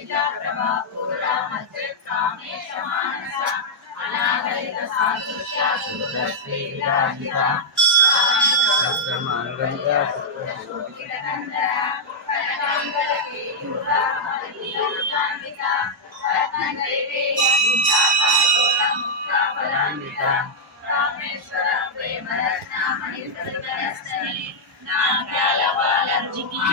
पूजिता प्रभा पूरा मज्जिद कामेश मानसा अनागरित सादृश्य शुद्ध श्री विराजिता मंगलया शोभितकंदरा कनकांबर के युगा मलिकांबिका रत्नदेवी सीता मुक्ता फलान्विता रामेश्वर प्रेम रत्न मणिप्रदस्तनी नाट्यालवालर्जिकी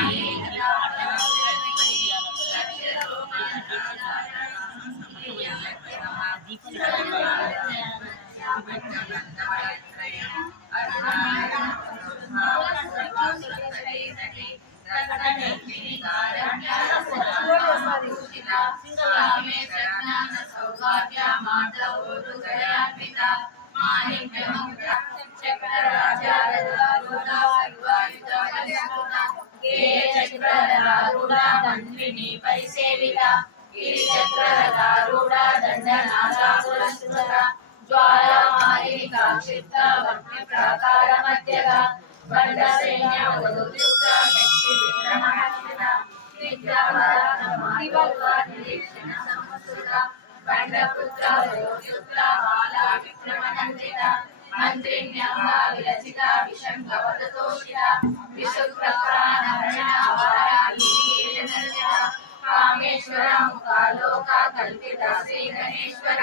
सौभाग्य माधवोरु गयान्विता माणिक्यमुक्ता चक्रराजारूढ़ा सर्वायुधा बलिष्ठा गेय चक्ररारूढ़ा मंत्रिणी परिसेविता गिरिचक्ररारूढ़ा दंडनाथा पुरस्कृता ज्वालामालिका क्षिप्ता भक्ति प्राकार मध्यगा बंड सैन्य वधुयुक्ता शक्ति विक्रमहर्षिता निद्रावरा निरीक्षण समस्तुता बंडपुत्र वधुयुक्ता बाला विक्रमनंदिता मंत्रिण्यंगा विरचिता विशंगवदतोषिता विशुक्रप्राणहरणा वाराही वीरनर्जिता कामेश्वर मुखालोका कल्पिता श्री गणेश्वर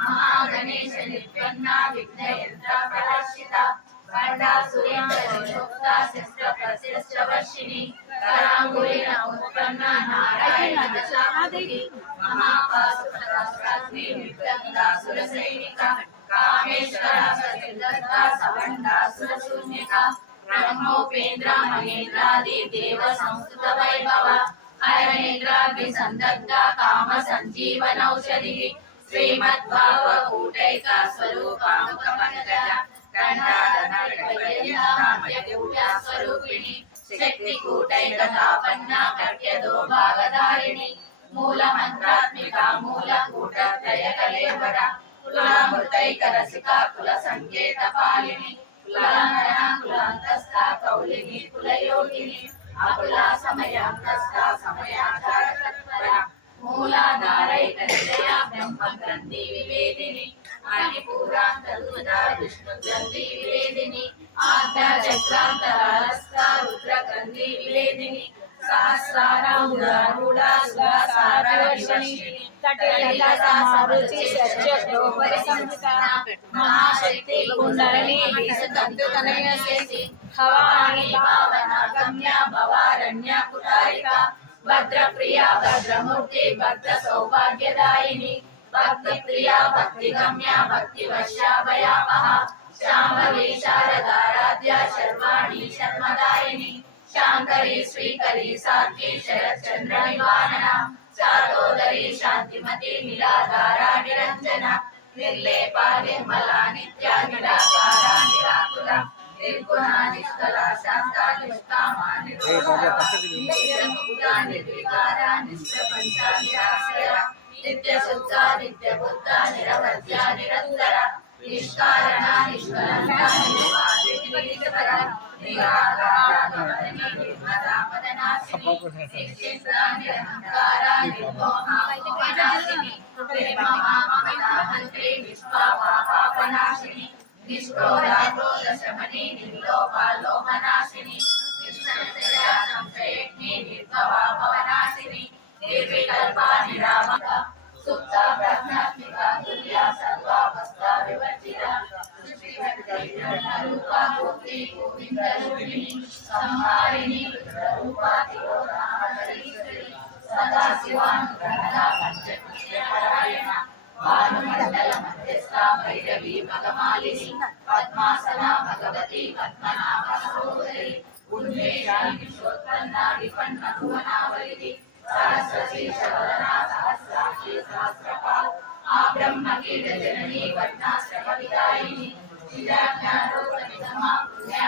महागणेश निर्विघ्ना विघ्नयंत्र प्रहर्षिता खंडासुरेन्द्रनिर्मुक्ता शस्त्र प्रशिष्ट वर्षिणी करांगुलिन उत्पन्न नारायण दशादेवी महापाशुपतास्त्राग्नि निर्दग्धा सुरसैनिका कामेश्वर सचिदत्ता सवंडा सुरशून्यका ब्रह्मोपेन्द्र महेन्द्रादि देव संस्कृत वैभव हरणेन्द्राभिसंदग्धा काम संजीवनौषधि श्रीमद्भावकूटैका स्वरूपामुखपङ्कज स्वरूपिणी शक्तिकूटैकतापन्ना कट्यदो भागधारिणी मूलमन्त्रात्मिका मूलकूटत्रयकलेवरा कुलामृतैकरसिका कुलसङ्केतपालिनी कुलाङ्गना कुलान्तस्था कौलिनी कुलयोगिनी अकुला समयान्तस्था समयाचारतत्परा मूलाधारैकनिलया ब्रह्मग्रन्थि विवेदिनी मणिपूरान्तर्मुदा विष्णुग्रन्थि विवेदिनी आद्याचक्रान्तरालस्था रुद्रग्रन्थि विवेदिनी सहस्रारारूढा सुरासारवर्षिणी तटिलता समारुचि सच्चक्रोपरिसंहिता महाशक्ति कुण्डलिनी विसतन्तुतनयशेषि भवानी पावनागम्या भवारण्य कुटारिका भद्रप्रिया भद्रमूर्ति भद्र सौभाग्यदायिनी भक्तिप्रिया भक्तिगम्या भक्तिवश्या भयावहा शाम्भवी शारदाराध्या शर्वाणी शर्मदायिनी शांकरी श्रीकरी सात्वी शरच्चंद्र निवारणा चातोदरी शांतिमती निराधारा निरंजना निर्लेपा निर्मला नित्या निराकारा निराकुला निर्गुणा निष्कला शांता निष्कामा निर्मुक्ता निर्विकारा निष्प्रपंचा निराश्रया नित्यशुद्धा नित्यबुद्धा निरवध्या निरन्तरा निष्कारणा निष्कलंका निर्वादितपरा निराकारा निर्मदा पदनाशिनी निश्चिन्ता निरहंकारा निर्मोहा विनाशिनी निर्ममा ममता मंत्री निष्पापा पापनाशिनी निष्क्रोधा क्रोधशमनी निर्लोभा लोभनाशिनी निष्संशया संशयज्ञी निर्भवा भवनाशिनी निर्विकल्पा निरामका सुप्ता प्रज्ञात्मिका तुल्या सर्वावस्था विवर्जिता रूपा गोप्ती गोविंदरूपिणी संहारिणी रुद्ररूपा तिरोधामधरीश्वरी सदा शिवानुग्रहदा पंचकृष्यपरायणा भानुमण्डल मध्यस्था भैरवी भगमालिनी पद्मासना भगवती पद्मनाभ सहोदरी उन्मेषा विश्वोत्पन्ना विपन्नभुवनावलिनी सहस्रशीर्षवदना सहस्राक्षी सहस्रपाल आब्रह्मकीट जननी वर्णाश्रमविदायिनी चिदाज्ञानरूपनिधमा पुण्या